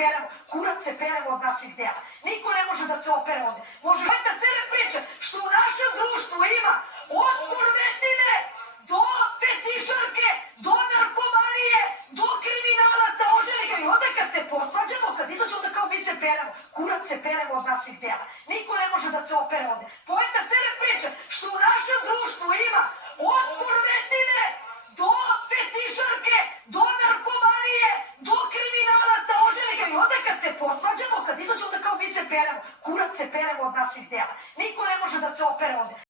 peremo, kurac se peremo od naših dela. Niko ne može da se opere ovde. Može ta cele priče što u našem društvu ima od kurvetine do fetišarke, do narkomanije, do kriminalaca, oželika. I onda kad se posvađamo, kad izađe, onda kao mi se peremo. Kurac se peremo od naših dela. Niko ne može da se opere ovde. Poenta cele priče što u našem društvu ima od kurvetine do fetišarke, do narkomanije, do kriminalaca, oželika. I onda kad se posvađamo, kad izađe, onda kao mi se peremo. Kurac se peremo od naših dela. Niko ne može da se opere ovde.